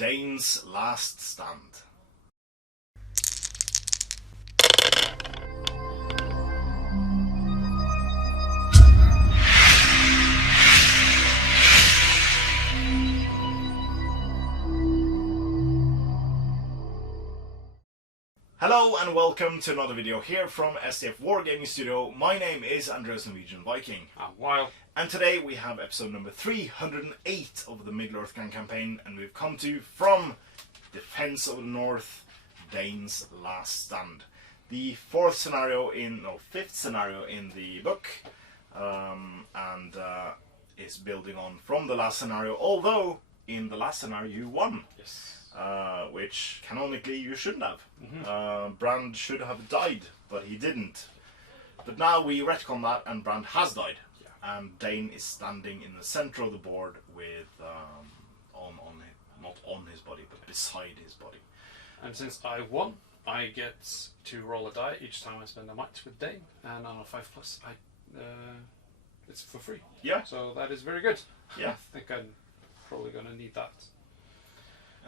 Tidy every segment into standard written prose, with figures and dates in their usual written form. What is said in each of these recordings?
Dain's last stand. Hello and welcome to another video here from SDF Wargaming Studio. My name is Andreas Norwegian Viking. Wow. And today we have episode number 308 of the Middle-earth Gang campaign, and we've come to From Defense of the North, Dain's Last Stand. The fifth scenario in the book, and is building on from the last scenario, although in the last scenario you won. Yes. Which canonically you shouldn't have. Brand should have died, but he didn't. But now we retcon that, and Brand has died. Yeah. And Dain is standing in the center of the board with not on his body, but beside his body. And since I won, I get to roll a die each time I spend a might with Dain, and on a 5+, it's for free. Yeah. So that is very good. Yeah. I think I'm probably gonna need that.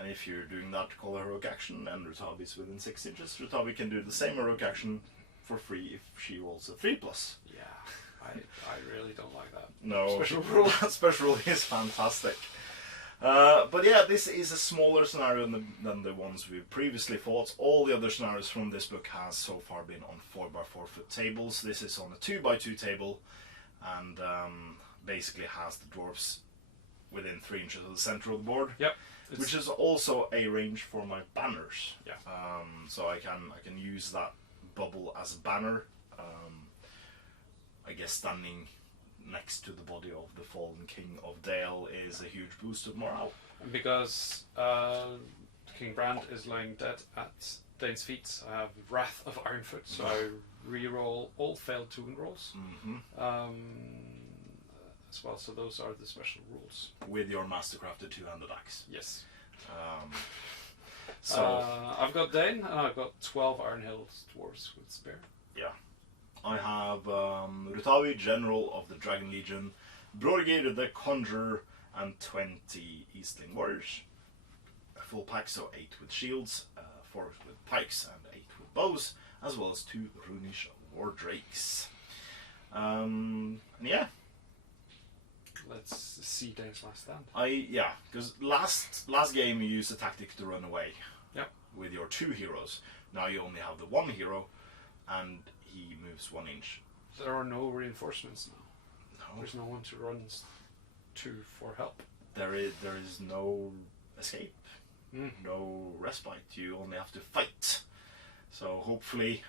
And if you're doing that, call a heroic action, and Rutavi is within 6 inches, Rutavi can do the same heroic action for free if she rolls a 3+. Yeah, I really don't like that. No, special rule. That special rule is fantastic. But yeah, this is a smaller scenario than the ones we've previously fought. All the other scenarios from this book has so far been on 4x4 foot tables. This is on a 2x2 table, and basically has the dwarves within 3 inches of the center of the board. Yep. Which is also a range for my banners. Yeah. So I can use that bubble as a banner. I guess standing next to the body of the fallen King of Dale is a huge boost of morale. And because King Brand is lying dead at Dain's feet, I have Wrath of Ironfoot, so I re-roll all failed 2 rolls. As well, so those are the special rules. With your mastercrafted 2-handed axe. Yes. So I've got Dain, and I've got 12 Iron Hill dwarves with spear. Yeah. I have Rutavi, General of the Dragon Legion, Brorgir the Conjurer, and 20 Eastling Warriors. A full pack, so 8 with shields, 4 with pikes, and 8 with bows, as well as 2 Runish War Drakes. And yeah. Let's see Dain's last stand. Yeah, because last game you used a tactic to run away. Yep. With your 2 heroes. Now you only have the 1 hero, and he moves 1 inch. There are no reinforcements now. No. There's no one to run to for help. There is no escape, no respite. You only have to fight. So hopefully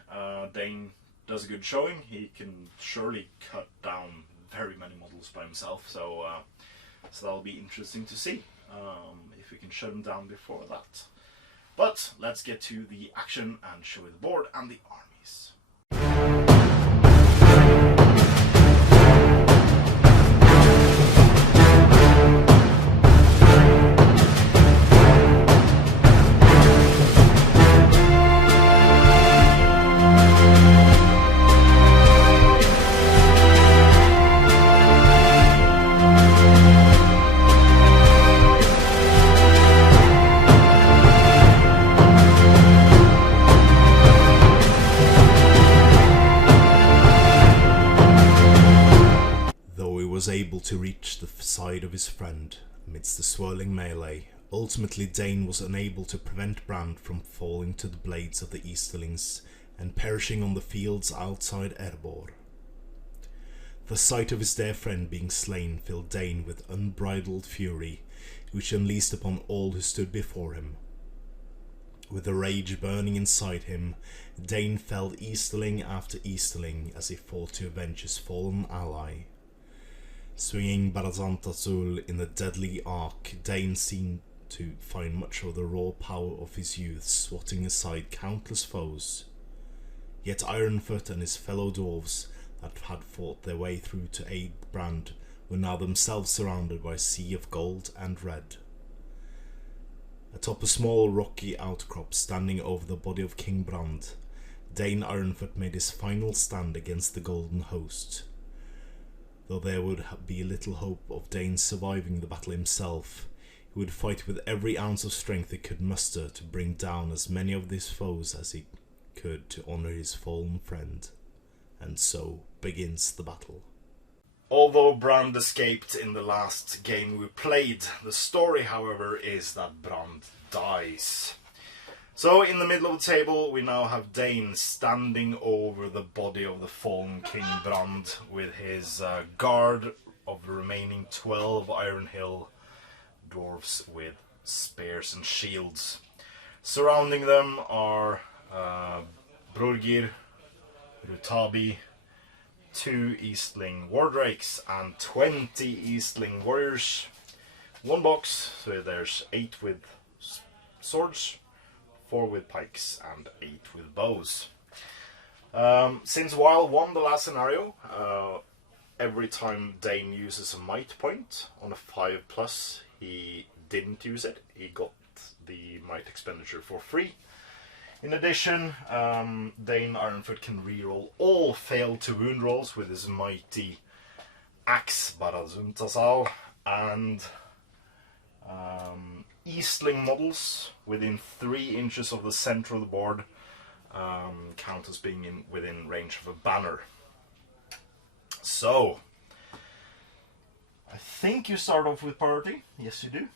Dain does a good showing. He can surely cut down very many models by himself, so that'll be interesting to see if we can shut him down before that. But let's get to the action and show you the board and the armies. Was able to reach the side of his friend amidst the swirling melee. Ultimately, Dain was unable to prevent Brand from falling to the blades of the Easterlings and perishing on the fields outside Erebor. The sight of his dear friend being slain filled Dain with unbridled fury, which unleashed upon all who stood before him. With the rage burning inside him, Dain felled Easterling after Easterling as he fought to avenge his fallen ally. Swinging Barazant Azul in the deadly arc, Dain seemed to find much of the raw power of his youth, swatting aside countless foes. Yet Ironfoot and his fellow dwarves that had fought their way through to aid Brand were now themselves surrounded by a sea of gold and red. Atop a small rocky outcrop standing over the body of King Brand, Dáin Ironfoot made his final stand against the Golden Host. Though there would be little hope of Dáin surviving the battle himself, He would fight with every ounce of strength he could muster to bring down as many of his foes as he could to honour his fallen friend. And so begins the battle. Although Brand escaped in the last game we played, the story, however, is that Brand dies. So in the middle of the table we now have Dáin standing over the body of the fallen King Brand with his guard of the remaining 12 Iron Hill dwarves with spears and shields. Surrounding them are Brurgir, Rutabi, 2 Eastling Wardrakes and 20 Eastling Warriors. 1 box, so there's 8 with swords, 4 with pikes and 8 with bows. Since Wild won the last scenario, every time Dáin uses a might point on a 5+, he didn't use it. He got the might expenditure for free. In addition, Dáin Ironfoot can reroll all failed to wound rolls with his mighty axe Barazuntasal, and Eastling models within 3 inches of the center of the board count as being within range of a banner. So, I think you start off with priority. Yes, you do.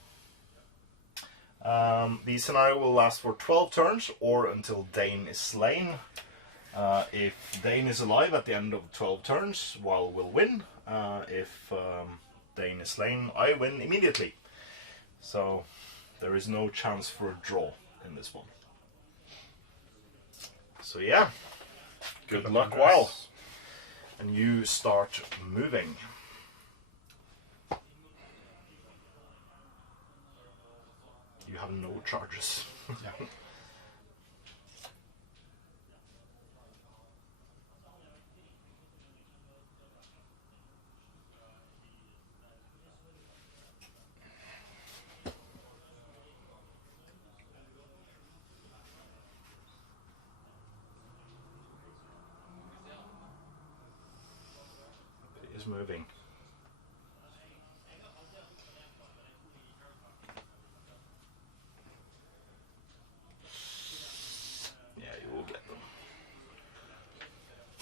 The scenario will last for 12 turns or until Dáin is slain. If Dáin is alive at the end of 12 turns, Wild will win. If Dáin is slain, I win immediately. So there is no chance for a draw in this one. So yeah, good luck, Wild. And you start moving. You have no charges. Yeah. It is moving.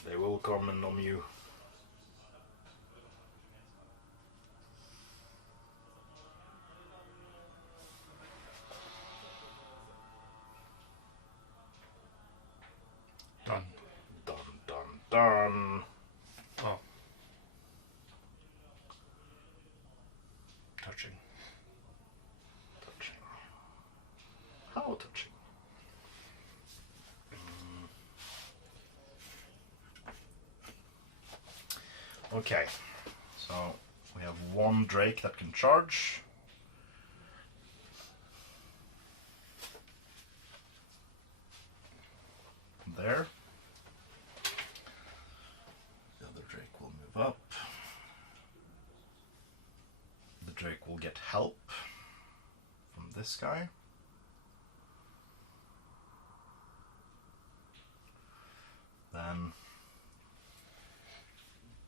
They will come and nom you. Done. Done, done, done. Oh. Touching. Touching. How touching? Okay, so we have 1 Drake that can charge. There. The other Drake will move up. The Drake will get help from this guy. Then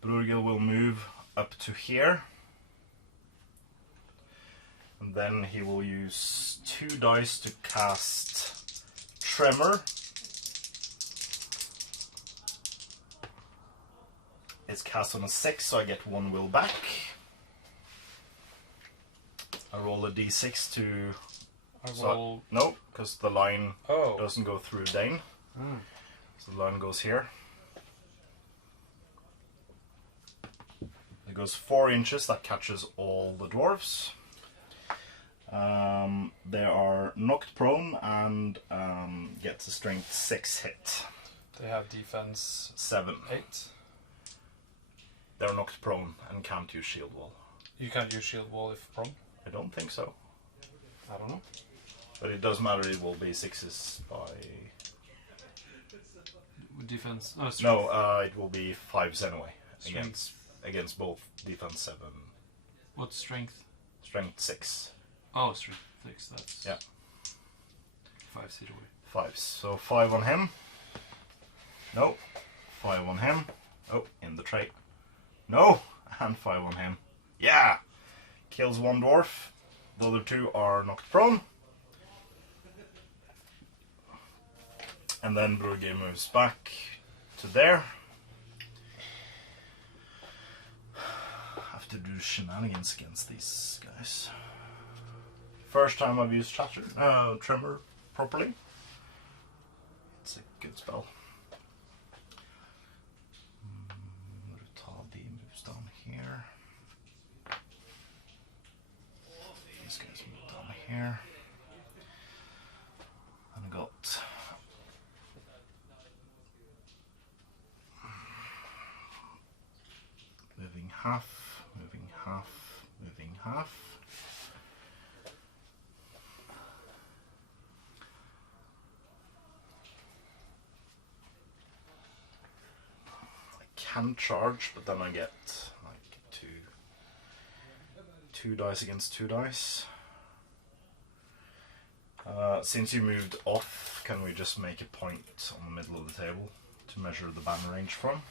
Brurgil will move up to here, and then he will use 2 dice to cast Tremor. It's cast on a 6, so I get 1 will back. I roll a d6 to... no, because the line doesn't go through Dáin. So the line goes here. It goes 4 inches, that catches all the dwarves. They are knocked prone and gets a strength 6 hit. They have defense 7. 8. They're knocked prone and can't use shield wall. You can't use shield wall if prone? I don't think so. I don't know. But it does matter, it will be 6s by... Defense? No, it will be 5s anyway. Against both defense 7. What's strength? Strength 6. Oh, strength 6, that's... Yeah. 5 feet away. 5s. So 5 on him. No. 5 on him. Oh, in the tray. No! And 5 on him. Yeah! Kills 1 dwarf. The other two are knocked prone. And then Brugge moves back to there. Have to do shenanigans against these guys. First time I've used Tremor properly. It's a good spell. Rutadi moves down here. These guys move down here. And I got moving half, moving half, moving half. Can charge, but then I get like two dice against 2 dice. Since you moved off, can we just make a point on the middle of the table to measure the banner range from?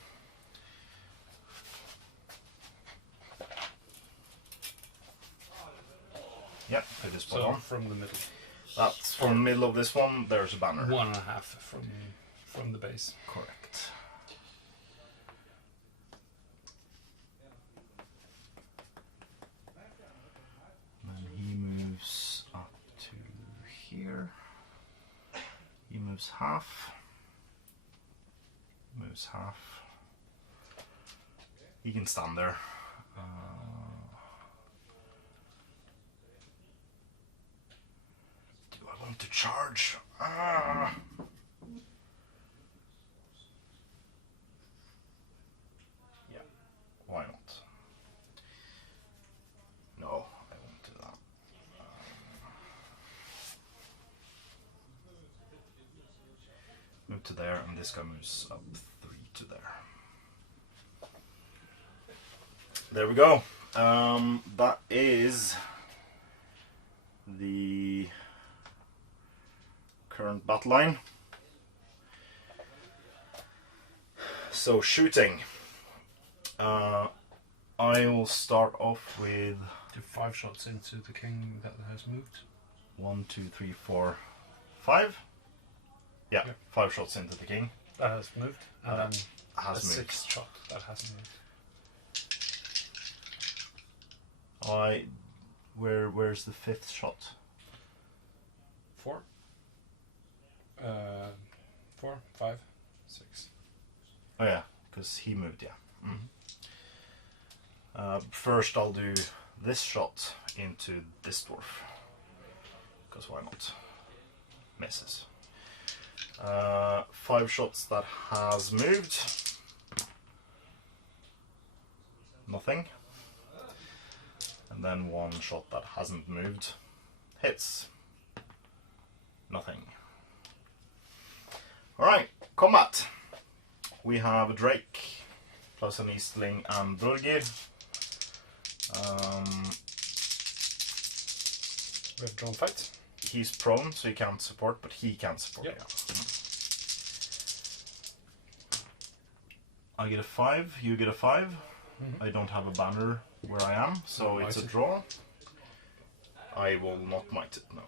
Yep, it is spot on. From the middle. That's from the middle of this one. There's a banner. 1.5 from the base. Correct. Up to here. He moves half. Moves half. He can stand there. Do I want to charge? Yeah, why not? No, I won't do that. Move to there, and this guy moves up 3 to there. There we go. That is the current battle line. So shooting. I will start off with Do 5 shots into the king that has moved. 1, 2, 3, 4, 5. Yeah, 5 shots into the king. That has moved. And then has a moved. 6th shot that hasn't moved. Where's the 5th shot? 4. 4, 5, 6. Oh yeah, because he moved, yeah. First I'll do this shot into this dwarf. Because why not? Misses. 5 shots that has moved. Nothing. And then 1 shot that hasn't moved. Hits. Nothing. Alright, combat. We have a Drake, plus an Eastling and Brugge. We have drawn fight. He's prone, so he can't support, but he can support. Yep. Yeah. I get a 5, you get a 5. I don't have a banner where I am, so it's a draw. I will not might it, no.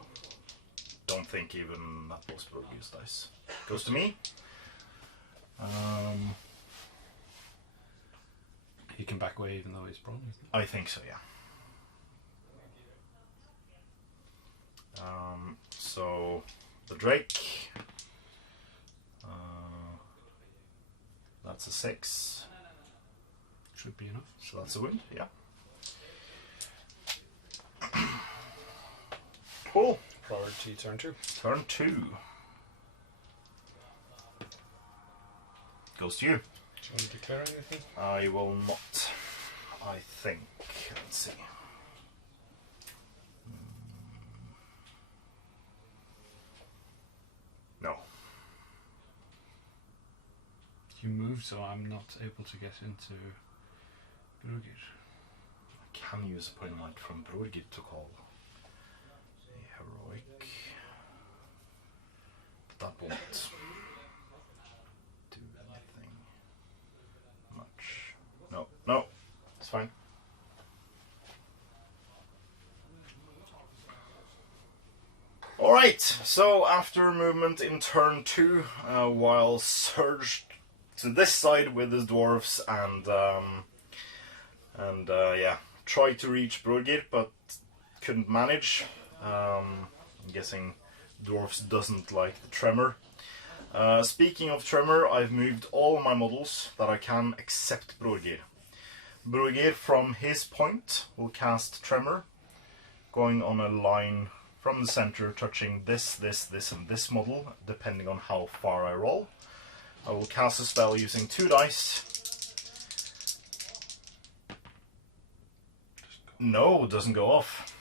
Don't think even that was Brugge's dice. Goes to me. He can back away even though he's prone. I think so, yeah. So the Drake. That's a 6. Should be enough. So that's a win, yeah. Cool. Priority turn 2. Turn 2. Goes to you. Do you want to declare anything? I will not. I think. Let's see. No. You move, so I'm not able to get into Brugge. I can use a point of might from Brugge to call a heroic. But that won't do anything much. No, it's fine. Alright, so after movement in turn 2, while surged to this side with his dwarves and yeah, tried to reach Brugir but couldn't manage. I'm guessing dwarves doesn't like the tremor. Speaking of tremor, I've moved all my models that I can except Brugir. Brugir from his point will cast tremor, going on a line from the center, touching this, and this model, depending on how far I roll. I will cast a spell using 2 dice. No, it doesn't go off.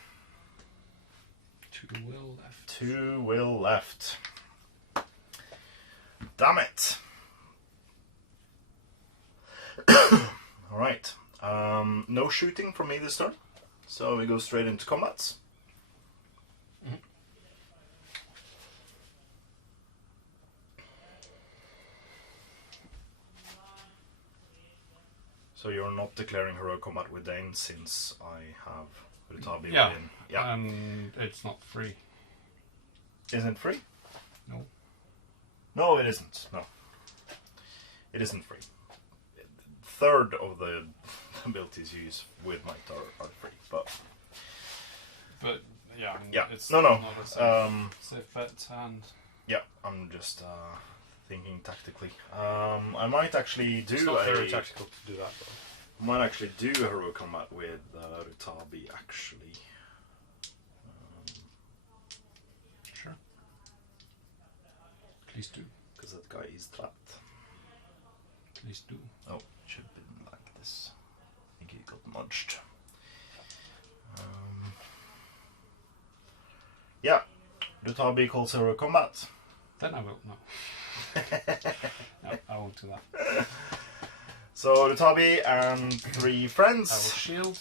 2 will left. 2 will left. Damn it. Alright. No shooting from me this turn. So we go straight into combat. So you're not declaring heroic combat with Dáin since I have Atop within. Yeah. It's not free. Isn't it free? No. No, it isn't. No. It isn't free. Third of the abilities you use with might are free, but yeah, I mean, yeah. it's No. not a safe bet, and yeah, I'm just thinking tactically. I might actually do it's not very tactical to do that, though. Might actually do a heroic combat with Rutabi, actually. Sure. Please do. Because that guy is trapped. Please do. Oh, it should have been like this. I think he got munched. Yeah, Rutabi calls heroic combat. Then I will. No. No, I won't do that. So Rutabi and 3 friends. I will shield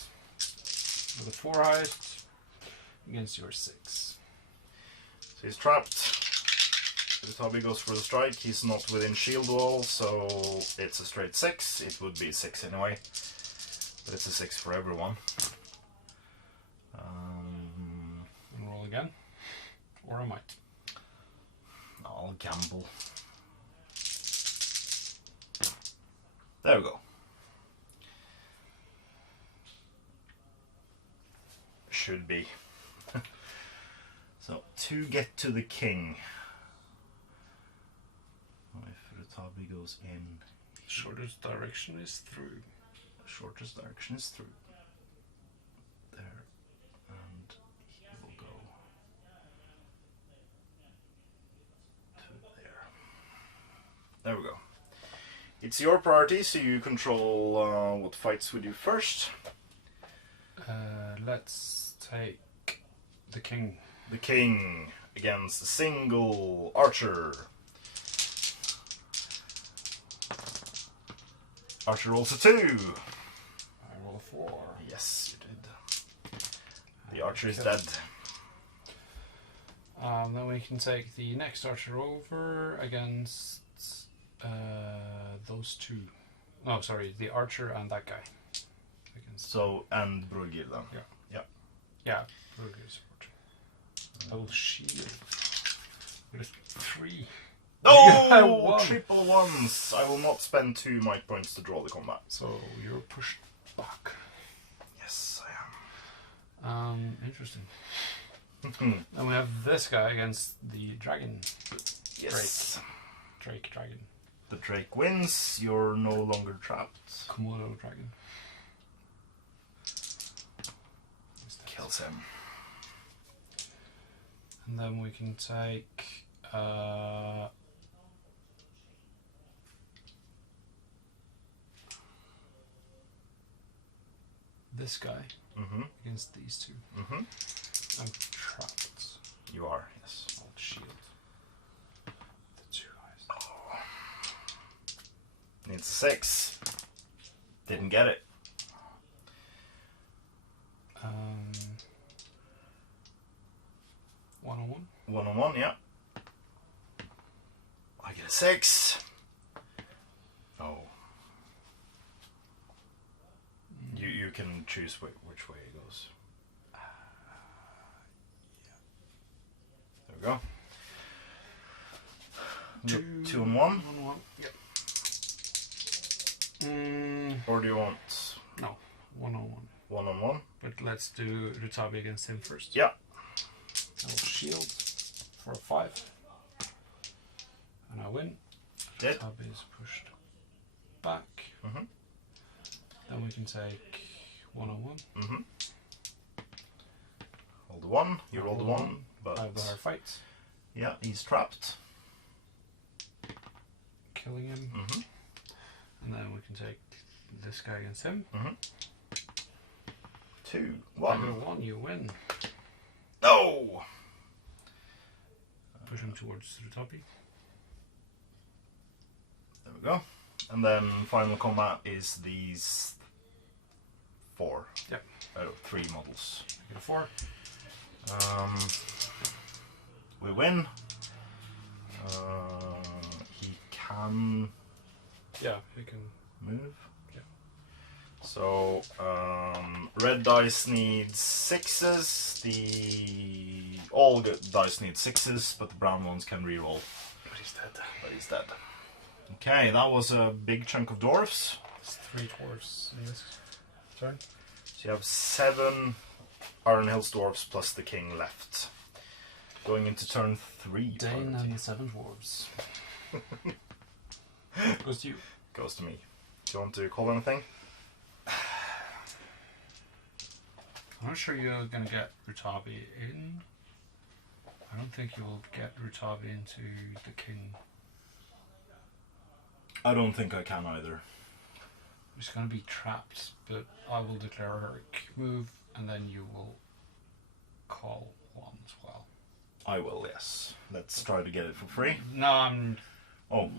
with a 4 highest against your 6. So he's trapped. Rutabi goes for the strike. He's not within shield wall, so it's a straight 6. It would be 6 anyway, but it's a 6 for everyone. And roll again, or I might. I'll gamble. There we go. Should be. So, to get to the king. If Rutabi goes in... Shortest direction is through. Shortest direction is through. There. And he will go to there. There we go. It's your priority, so you control what fights with you first. Let's take the king. The king against a single archer. Archer rolls a 2. I roll a 4. Yes, you did. The archer is dead. Then we can take the next archer over against those 2. No, sorry, the archer and that guy. Against So, and Brugir then. yeah, Brugir support. I will shield with 3. Oh! One. Triple ones! I will not spend 2 might points to draw the combat. So you're pushed back. Yes, I Interesting. am. And we have this guy against the dragon. Yes. Drake dragon. The Drake wins. You're no longer trapped. Komodo dragon. Kills him. And then we can take this guy against these 2. I'm trapped. You are, yes. I'll shield the 2 guys. Oh. Needs 6. Didn't get it. 1-on-1. 1-on-1, yeah. I get a 6. Oh. You can choose which way it goes. There we go. Two on 1. 1 on 1. Yep. Or do you want? No, 1 on 1. 1 on 1. But let's do Rutabi against him first. Yeah. I will shield for a 5. And I win. Dead. Rutabi is pushed back. Then we can take 1 on 1. Roll the 1. You roll the 1. But I have the higher fight. yeah, he's trapped. Killing him. And then we can take this guy against him. 2, I 1. go 1, you win. No! Push him towards Rutabi. There we go. And then final combat is these 4. Yep. Out of 3 models. I get a 4. We win. He can Yeah, he can. move. Yeah. So red dice needs 6s. All good dice need 6s, but the brown ones can reroll. But he's dead. But he's dead. Okay, that was a big chunk of dwarfs. It's 3 dwarves in this turn. So you have 7 Iron Hills dwarfs plus the king left. Going into turn 3. Dáin and the 7 dwarves. Goes to you. Goes to me. Do you want to call anything? I'm not sure you're going to get Rutabi in. I don't think you'll get Rutabi into the king. I don't think I can either. He's going to be trapped, but I will declare a heroic move, and then you will call 1 as well. I will, yes. Let's try to get it for free. No, I'm... Oh.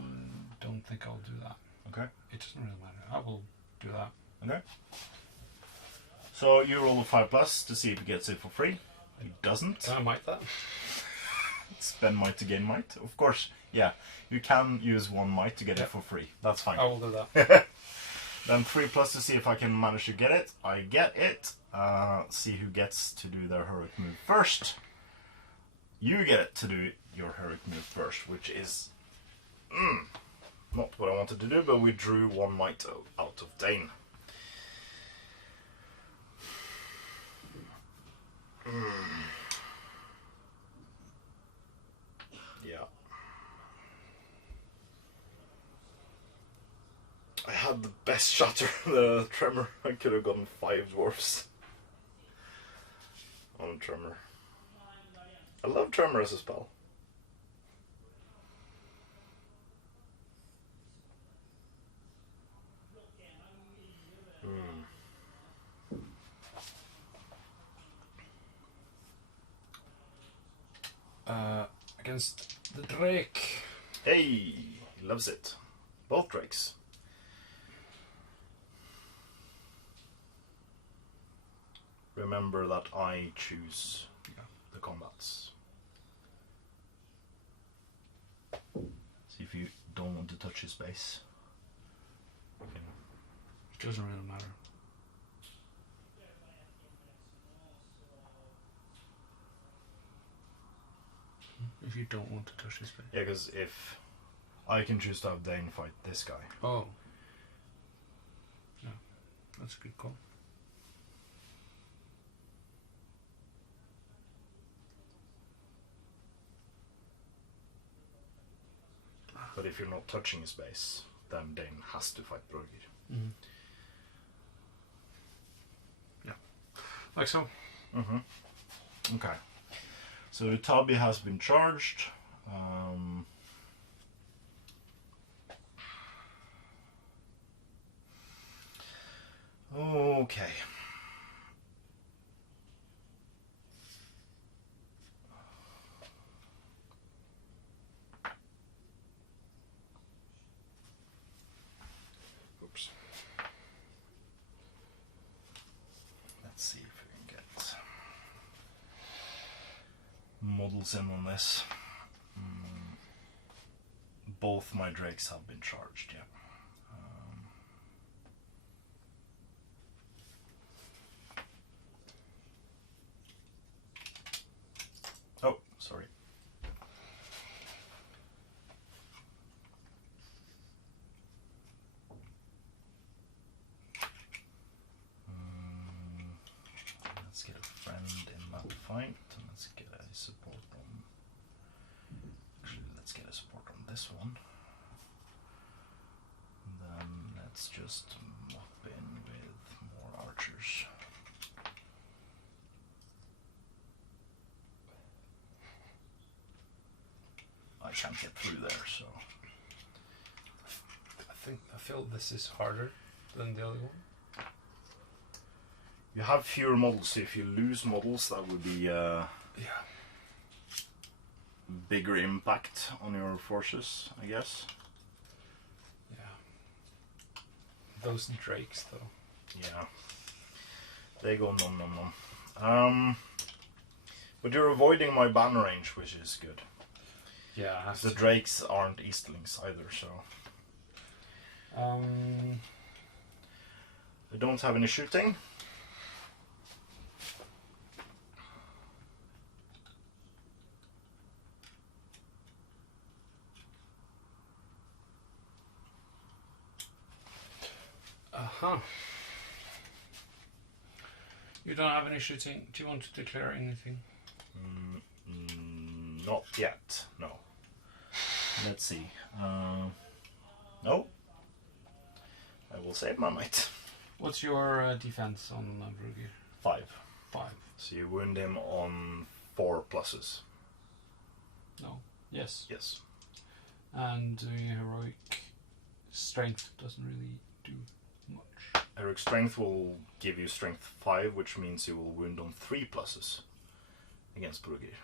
Don't think I'll do that. Okay. It doesn't really matter. I will do that. Okay. So you roll a 5+ to see if he gets it for free. He doesn't. Can I might that? Spend might to gain might. Of course, yeah. You can use 1 might to get it for free. That's fine. I will do that. Then 3+ to see if I can manage to get it. I get it. See who gets to do their heroic move first. You get it to do your heroic move first, which is not what I wanted to do, but we drew 1 might out of Dáin. Yeah. I had the best shatter, the tremor. I could have gotten 5 dwarfs on tremor. I love tremor as a spell. Against the Drake. Hey, he loves it. Both drakes. Remember that I choose the combats. See if you don't want to touch his base. It doesn't really matter. If you don't want to touch his face. Yeah, because if I can choose to have Dáin fight this guy. Oh. Yeah, that's a good call. But if you're not touching his base, then Dáin has to fight Brogir. Mm-hmm. Yeah, like so. Mm-hmm. Okay. So Rutabi has been charged. Okay. Oops. Let's see if we can get models in on this. Both my drakes have been charged, yeah. Oh, sorry. fine. So let's get a support on. Actually, let's get a support on this one. And then let's just mop in with more archers. I can't get through there, so I feel this is harder than the other one. you have fewer models. So if you lose models, that would be bigger impact on your forces, I guess. Yeah. Those drakes, though. Yeah, they go nom nom nom. But you're avoiding my banner range, which is good. Yeah, I have The to. drakes aren't Eastlings either, so they don't have any shooting. Uh-huh. You don't have any shooting. Do you want to declare anything? Not yet, no. Let's see. No. I will save my might. What's your defense on Brugge? 5. 5. So you wound him on 4 pluses. No. Yes. Yes. And heroic strength doesn't really do much. Heroic strength will give you strength 5, which means you will wound on 3 pluses against Brugge.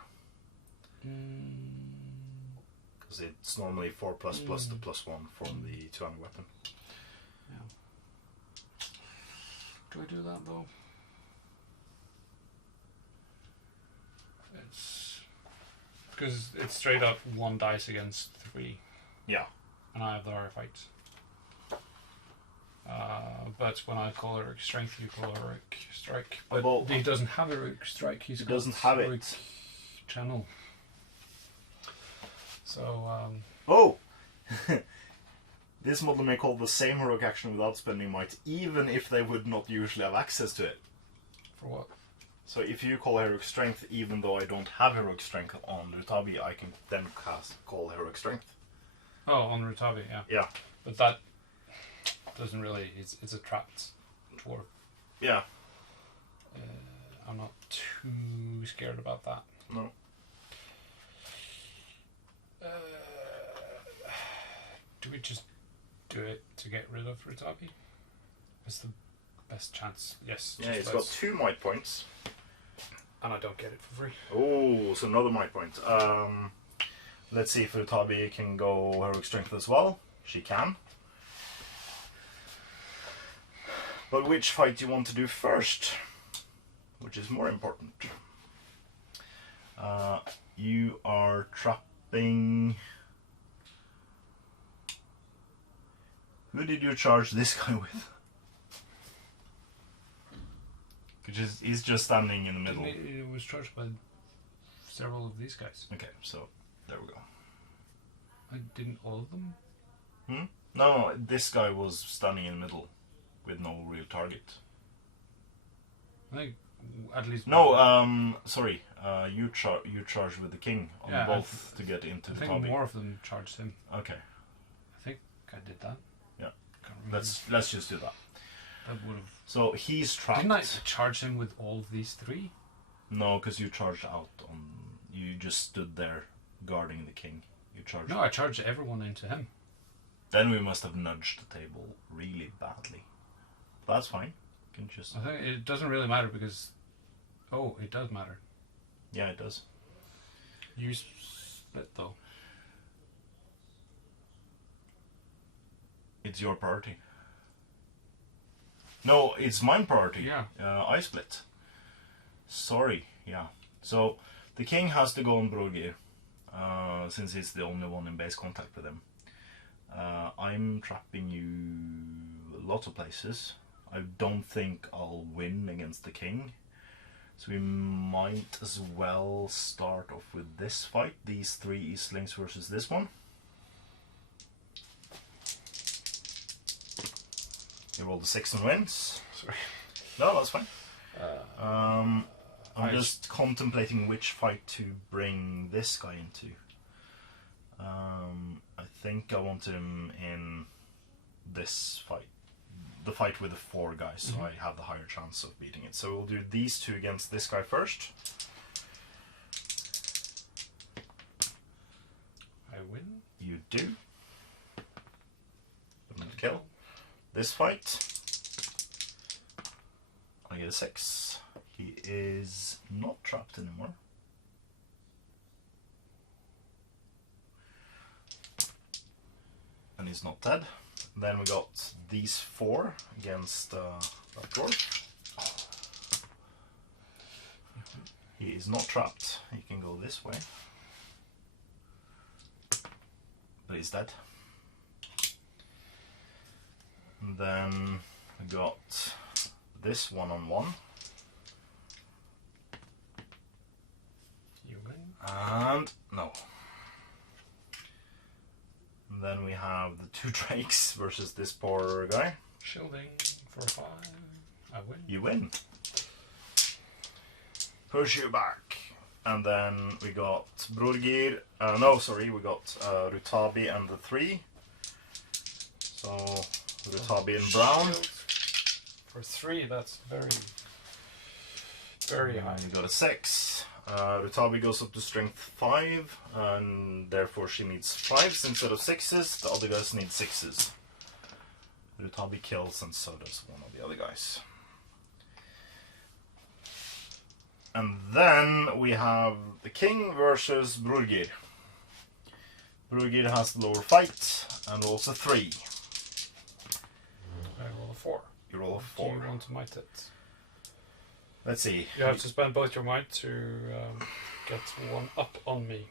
Because it's normally 4 plus plus the +1 from the 2-handed weapon. Yeah. Do I do that though? It's because it's straight up 1 dice against 3. Yeah. And I have the higher fight. But when I call heroic strength, you call heroic strike. But Well, he doesn't have heroic strike. He doesn't have heroic it. channel. So Oh! This model may call the same heroic action without spending might, even if they would not usually have access to it. for what? So if you call heroic strength, even though I don't have heroic strength on Rutabi, I can then call heroic strength. Oh, on Rutabi, yeah. Yeah. But that doesn't really. It's a trapped dwarf. Yeah. I'm not too scared about that. No. Do we just do it to get rid of Rutabi? It's the best chance. Yes. Yeah, just it's got 2 might points. and I don't get it for free. Oh, so another might point. Let's see if Rutabi can go heroic strength as well. She can. But which fight do you want to do first? Which is more important? You are trapping... Who did you charge this guy with? He's just standing in the middle. It was charged by several of these guys. Okay, so there we go. Didn't all of them? No, this guy was standing in the middle with no real target. I think at least. No, sorry. You charged with the king on Yeah, both to get into I the think Tabi. more of them charged him. Okay, I think I did that. Yeah. Can't remember. let's just do that. That would have. So he's trapped. Didn't I charge him with all of these 3? No, because you charged out on. You just stood there guarding the king. You charged. No, I charged everyone into him. Then we must have nudged the table really badly. That's fine. You can just. I think it doesn't really matter because. Oh, it does matter. Yeah, it does. You split though. It's your priority. No, it's mine priority. Yeah. I split. Sorry, yeah. So, the king has to go on Brugge, since he's the only one in base contact with him. I'm trapping you a lot of places. I don't think I'll win against the king. So we might as well start off with this fight. These 3 Eastlings versus this one. You roll the 6 and wins. Sorry. No, that's fine. I'm just contemplating which fight to bring this guy into. I think I want him in this fight. The fight with the 4 guys, so I have the higher chance of beating it. So we'll do these 2 against this guy first. I win. You do. Kill. This fight, I get a 6. He is not trapped anymore. And he's not dead. Then we got these 4 against that dwarf. He is not trapped. He can go this way. But he's dead. And then we got this 1-on-1. You win. And no. And then we have the 2 drakes versus this poor guy. Shielding for 5. I win. You win. Push you back. And then we got Brorgir. We got Rutabi and the 3. So Rutabi in brown. Shield for 3, that's very high. You got a 6. Rutabi goes up to strength 5, and therefore she needs 5s instead of 6s. The other guys need 6s. Rutabi kills, and so does one of the other guys. And then we have the king versus Brurgir. Brurgir has the lower fight and rolls a 3. I roll a 4. You roll a Do 4. you want to might it? Let's see. You have to spend both your might to get 1 up on me.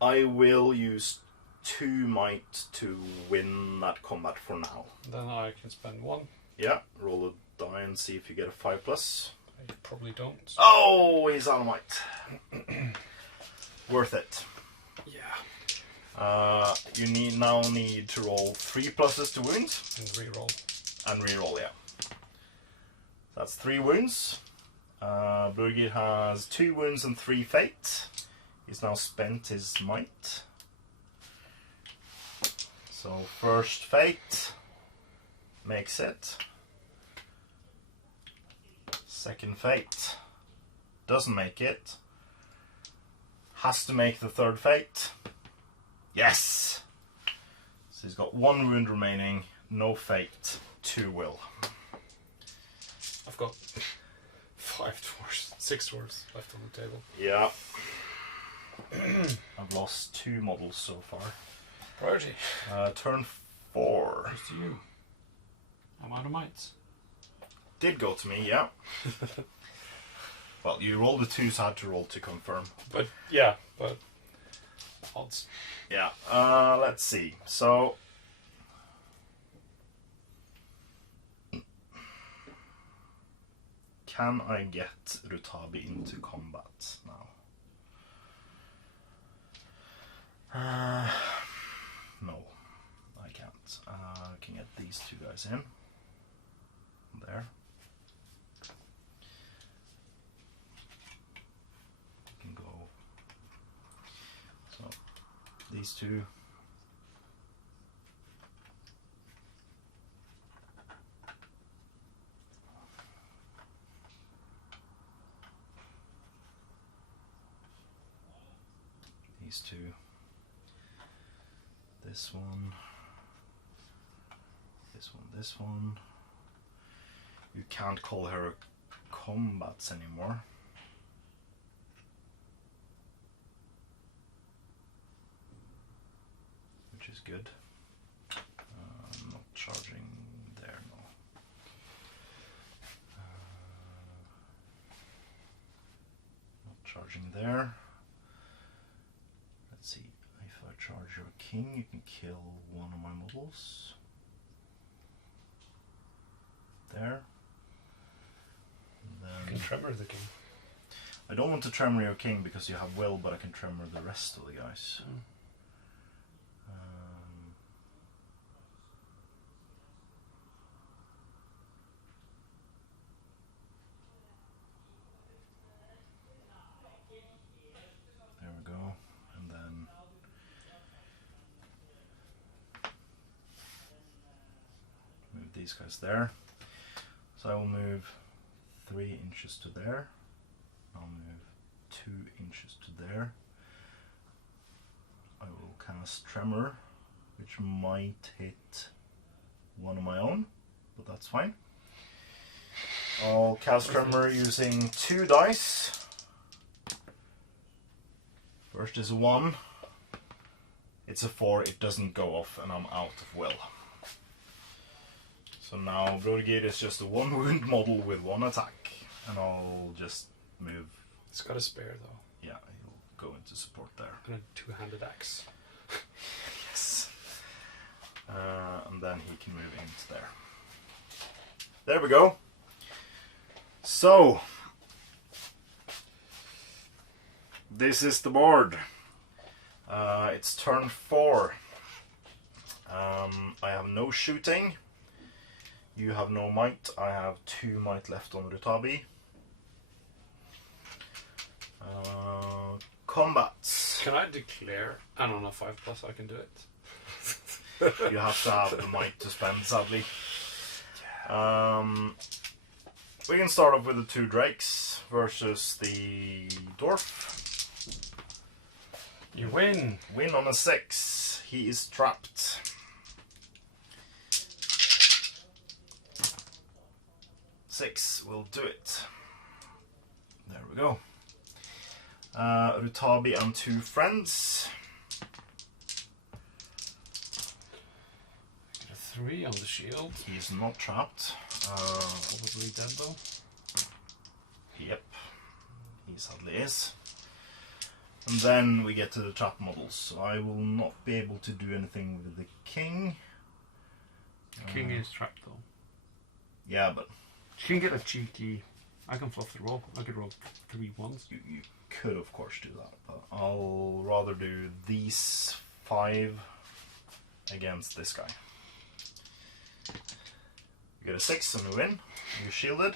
I will use 2 might to win that combat for now. Then I can spend 1. Yeah, roll a die and see if you get a 5+. I probably don't. Oh, he's out of might. Worth it. Yeah. You now need to roll 3 pluses to wounds. And reroll. And reroll, yeah. That's 3 wounds. Brugir has 2 wounds and 3 fate. He's now spent his might. So first fate makes it. Second fate doesn't make it. Has to make the third fate. Yes! So he's got 1 wound remaining, no fate, 2 will. I've got 5 dwarves, 6 dwarves left on the table. Yeah. I've lost 2 models so far. Priority. Turn 4. Goes to you. I'm out of might. Did go to me, yeah. Well, you rolled the 2, so I had to roll to confirm. But yeah, but odds. Yeah. Let's see. So can I get Rutabi into combat now? No, I can't. I can get these 2 guys in. There. Can go. So these 2. These 2. This one. This one. This one. You can't call her combats anymore. Which is good. I'm not charging there, no. Not charging there. Let's see. If I charge your king, you can kill one of my models. There. You can tremor the king. I don't want to tremor your king because you have will, but I can tremor the rest of the guys. these guys there. So I will move 3 inches to there. I'll move 2 inches to there. I will cast Tremor, which might hit one of my own, but that's fine. I'll cast Tremor using 2 dice. First is a 1. It's a 4, it doesn't go off, and I'm out of will. So now Brodergear is just a 1 wound model with 1 attack. And I'll just move. It's got a spare though. Yeah, he'll go into support there. And a two-handed axe. Yes. And then he can move into there. There we go. So, this is the board. It's turn 4. I have no shooting. You have no might. I have 2 might left on Rutabi. Combats. Can I declare? And on a 5+ I can do it. You have to have the might to spend, sadly. We can start off with the 2 drakes versus the dwarf. You win. Win on a 6. He is trapped. Six will do it. There we go. Rutabi and 2 friends. Get a 3 on the shield. He's not trapped. Probably dead though. Yep. He sadly is. And then we get to the trap models. So I will not be able to do anything with the king. The king is trapped though. Yeah, but You can get a cheeky. I can fluff the roll. I could roll 3 1s. you could of course do that. But I'll rather do these 5 against this guy. You get a 6 and we win. You shielded.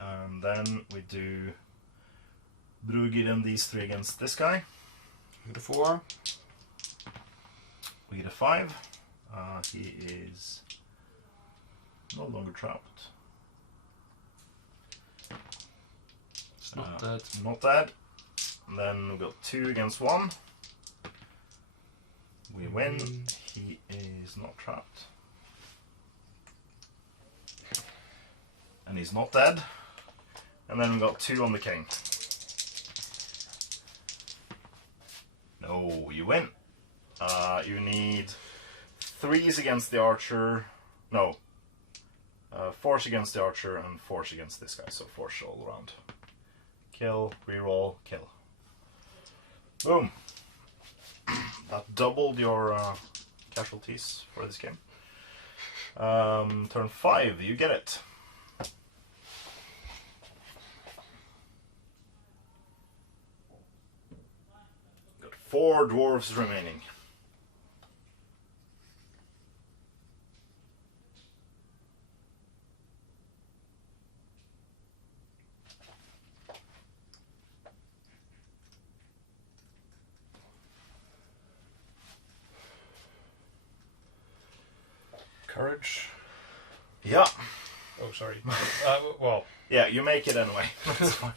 And then we do Brugir and these 3 against this guy. Get a 4. We get a 5. He is no longer trapped. It's not dead. Not dead. And then we got 2 against 1. We win. He is not trapped. And he's not dead. And then we got 2 on the king. No, you win. You need 3s against the archer. No. 4s against the archer and 4s against this guy. So 4s all around. Kill, reroll, kill. Boom. That doubled your casualties for this game. Turn 5, you get it. Got 4 dwarves remaining. Courage. Yeah. Oh, sorry. Well. Yeah, you make it anyway. That's fine.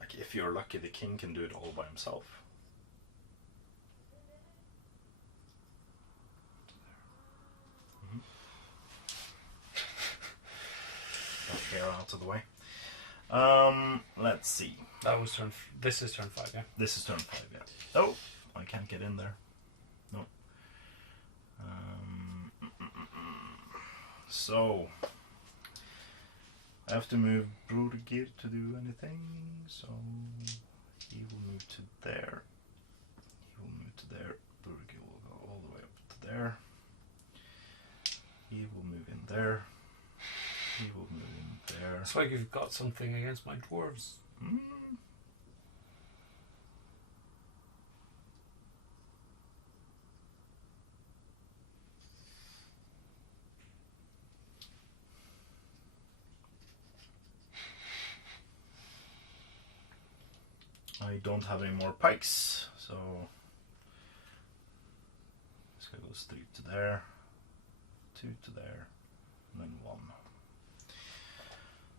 Like, if you're lucky, the king can do it all by himself. Hair out of the way. Let's see. That was turn. This is turn 5, yeah. This is turn 5, yeah. Oh, I can't get in there. No. So I have to move Brodergear to do anything. So he will move to there. He will move to there. Brodergear will go all the way up to there. He will move in there. He will move in there. It's like you've got something against my dwarves. Mm. I don't have any more pikes, so this guy goes 3 to there, 2 to there, and then 1.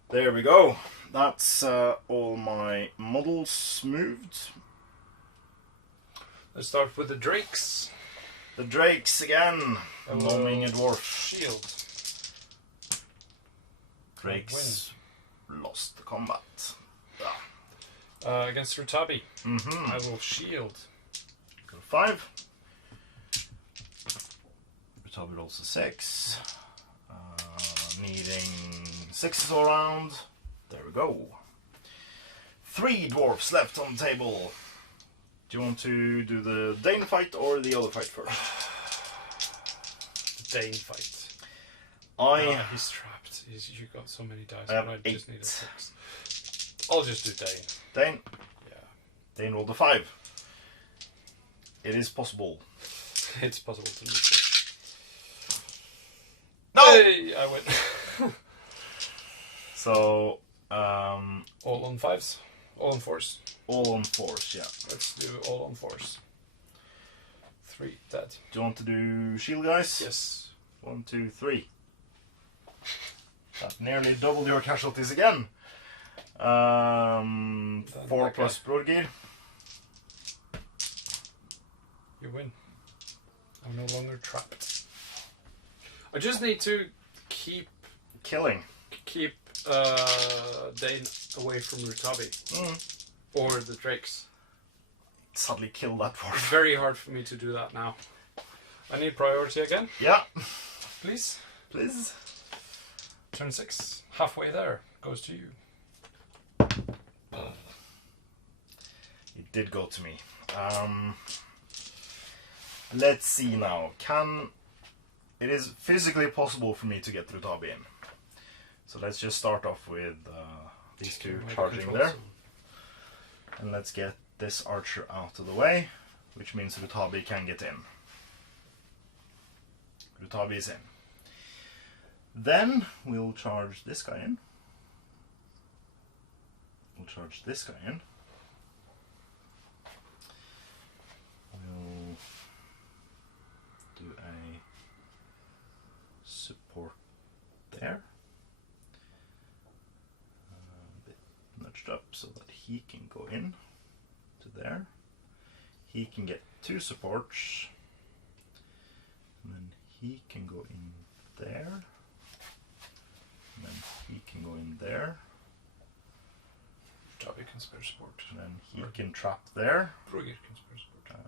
There we go. That's all my models moved. Let's start with the drakes. The drakes again, momming a dwarf. Shield. Drakes lost the combat. Against Rutabi. I will shield. Go 5. Rutabi rolls a 6. Needing 6s all around. There we go. 3 dwarfs left on the table. Do you want to do the Dáin fight or the other fight first? The Dáin fight. He's trapped. You got so many dice. I have but 8. Just need a 6. I'll just do Dáin. Dáin? Yeah. Dáin rolled a 5. It is possible. It's possible to lose it. No! Hey, I win. So, all on 5s? All on 4s? all on 4s, yeah. Let's do all on 4s. 3 dead. Do you want to do shield, guys? Yes. 1, 2, 3. That nearly doubled your casualties again. 4 plus Brodgir. You win. I'm no longer trapped. I just need to keep Killing. Dáin away from Rutabi. Or the drakes. Suddenly kill that It's dwarf. very hard for me to do that now. I need priority again, Yeah, please. please. Turn 6. Halfway there. Goes to you. It did go to me. Let's see now. It is physically possible for me to get Rutabi in. So let's just start off with these 2 charging there. And let's get this archer out of the way, which means Rutabi can get in. Rutabi is in. Then we'll charge this guy in. We'll charge this guy in. We'll do a support there. A bit nudged up so that he can go in to there. He can get 2 supports. And then he can go in there. And then he can go in there. Rutabi can spare support. And then he can trap there. Brodgir can spare support.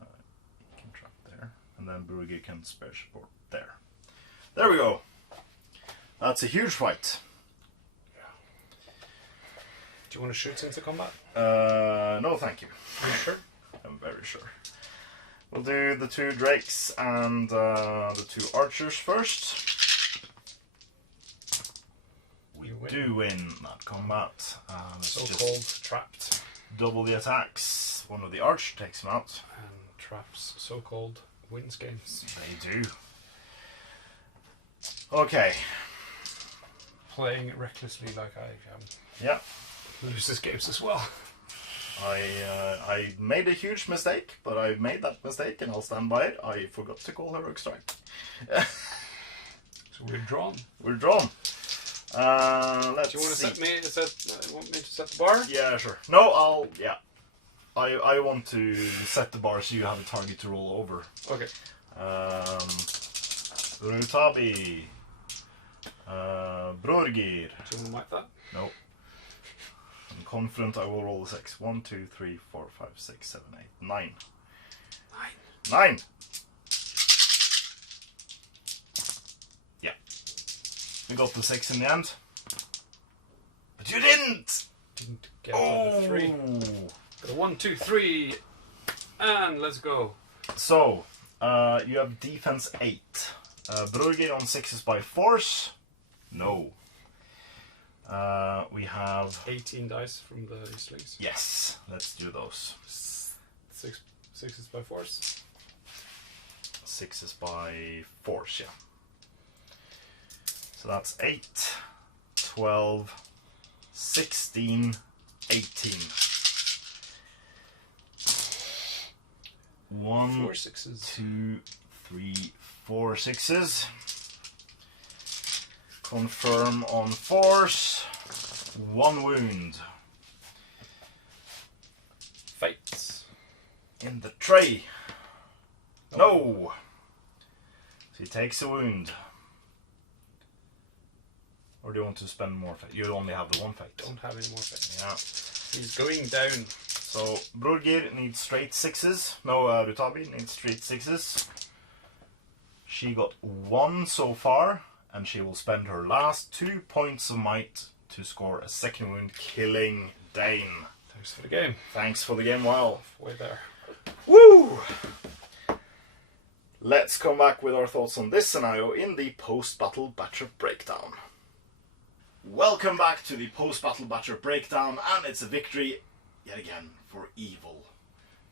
He can trap there. And then Brodgir can spare support there. There we go. That's a huge fight. Do you want to shoot into combat? No, thank you. Are you sure? I'm very sure. We'll do the 2 drakes and the 2 archers first. We do win that combat. Let's So-called just trapped. double the attacks. One of the archers takes him out. And traps, so-called, wins games. They do. Okay. Playing recklessly like I am. Yeah. Loses games as well. I made a huge mistake, but I made that mistake and I'll stand by it. I forgot to call Heroic Strike. So we're drawn. We're drawn. Let's Do you want to see. set me? Want me to set the bar? Yeah, sure. No, yeah. I want to set the bar so you have a target to roll over. Okay. Rutabi. Brodgir. Do you want to mic that? No. I'm confident I will roll a 6. 1, 2, 3, 4, 5, 6, 7, 8, 9. 9! Yeah. We got the 6 in the end. But you didn't! Didn't get the 3. Got a 1, 2, 3. And let's go. So, you have defense 8. Brodgir on 6s by force. No. We have 18 dice from the Eastlings. yes. Let's do those. 6 by force. 6s by force, yeah. So that's 8, 12, 16, 18. 1, 4 6s. 2, 3, 4 6s. Confirm on force. 1 wound. Fights. In the tray. No! So he takes a wound. Or do you want to spend more fate? You only have the 1 fate. Don't have any more fights. Yeah. He's going down. So Brorgir needs straight 6s. No, Rutabi needs straight 6s. She got 1 so far, and she will spend her last 2 points of might to score a 2nd wound, killing Dáin. Thanks for the game. Thanks for the game, wow. Way there. Woo! Let's come back with our thoughts on this scenario in the post-battle Batcher breakdown. Welcome back to the post-battle Batcher breakdown, and it's a victory yet again for evil.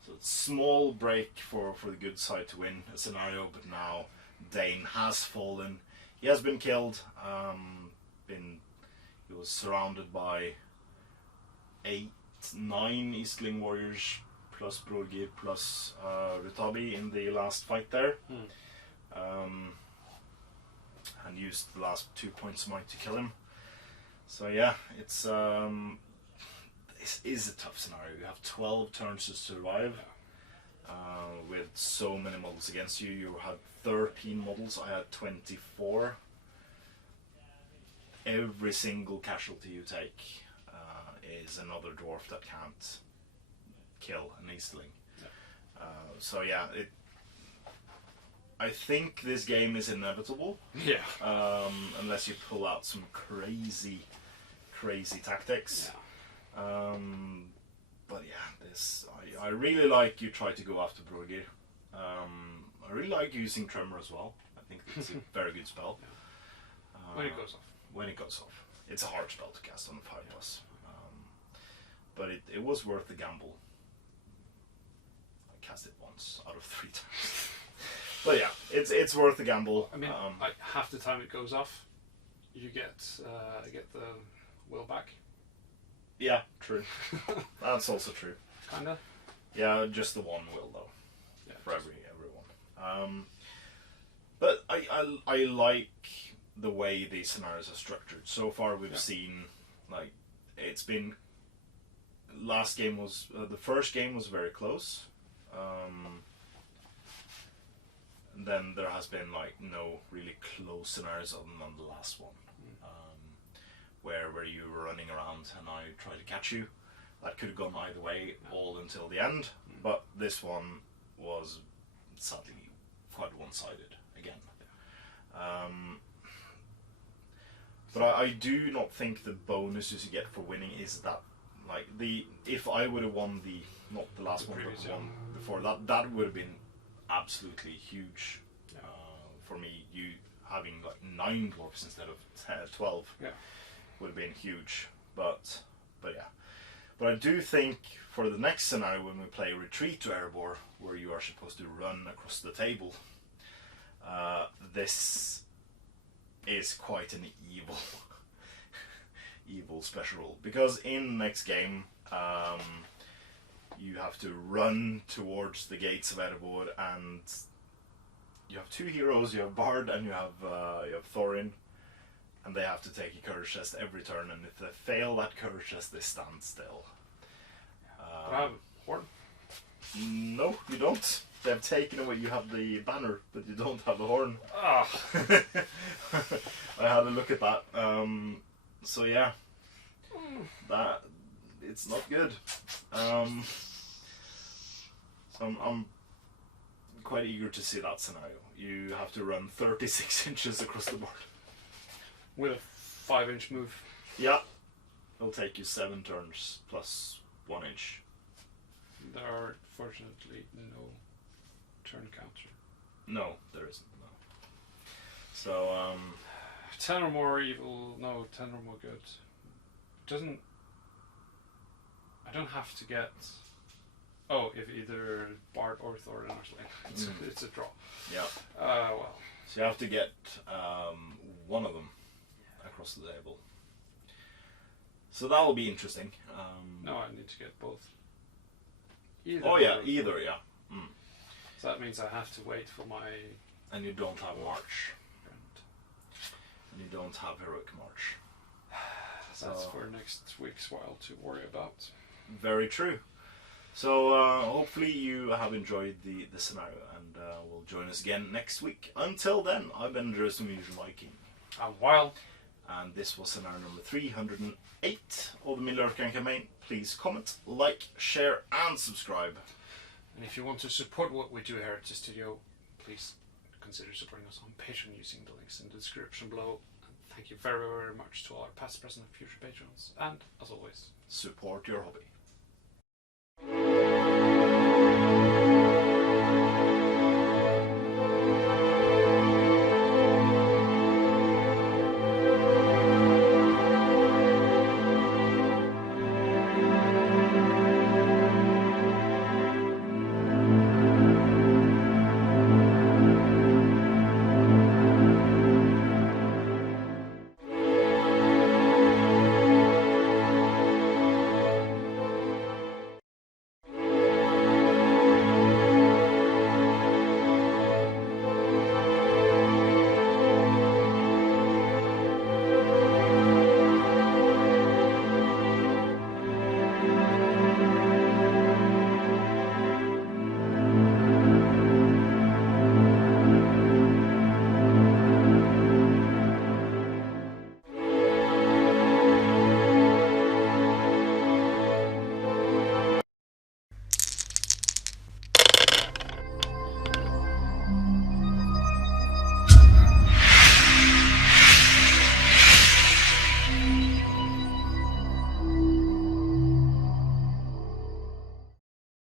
So it's a small break for the good side to win a scenario, but now Dáin has fallen. He has been killed. He was surrounded by 8, 9 Eastling warriors plus Brorgir plus Rutabi in the last fight there. And used the last 2 points of might to kill him. So yeah, this is a tough scenario. You have 12 turns to survive with so many models against you. You had 13 models, I had 24. Every single casualty you take is another dwarf that can't kill an Eastling. So yeah, I think this game is inevitable. Yeah. Unless you pull out some crazy tactics. Yeah. But yeah, I really like you try to go after Brorgir. I really like using Tremor as well. I think it's a very good spell. When it goes off. When it goes off. It's a hard spell to cast on the 5+. But it was worth the gamble. I cast it once out of 3 times. But yeah, it's worth the gamble. I mean, half the time it goes off, you get the will back. Yeah, true. That's also true. Kinda. Yeah, just the 1 will though. Yeah, for everyone. But I like the way these scenarios are structured. So far we've seen, like, it's been, last game was, the first game was very close. And then there has been like no really close scenarios other than the last one. Where you were running around and I tried to catch you. That could have gone either way all until the end. But this one was sadly quite one-sided again. But I do not think the bonuses you get for winning is that, like, if I would have won not the last one, but the one before that would have been absolutely huge for me. You having like 9 dwarfs instead of 12 would have been huge. But yeah. But I do think for the next scenario, when we play Retreat to Erebor, where you are supposed to run across the table, this is quite an evil special rule. Because in the next game, you have to run towards the gates of Erebor, and you have 2 heroes. You have Bard and you have Thorin, and they have to take a courage test every turn. And if they fail that courage test, they stand still. Do I have a horn? No, you don't. They've taken away. You have the banner, but you don't have a horn. Ah. I had a look at that. So yeah, that it's not good. So I'm quite eager to see that scenario. You have to run 36 inches across the board. With a 5-inch move. Yeah, it'll take you 7 turns plus 1 inch. There are fortunately no turn counter. No, there isn't. No. So 10 or more evil. No, 10 or more good. Doesn't. I don't have to get. Oh, if either Bard or Thorin are slain, it's a draw. Yeah. Well. So you have to get one of them across the table. So that will be interesting. No, I need to get both. Either oh yeah, either, yeah. So that means I have to wait for my And you don't have March. friend. And you don't have Heroic March. That's So- for next week's while to worry about. Very true. So hopefully you have enjoyed the scenario and will join us again next week. Until then, I've been Jerusalem Usual Viking. And while And this was scenario number 308 of the Middle-earth campaign. Please comment, like, share and subscribe. And if you want to support what we do here at the studio, please consider supporting us on Patreon using the links in the description below. And thank you very, very much to all our past, present and future patrons. And as always, Support your hobby.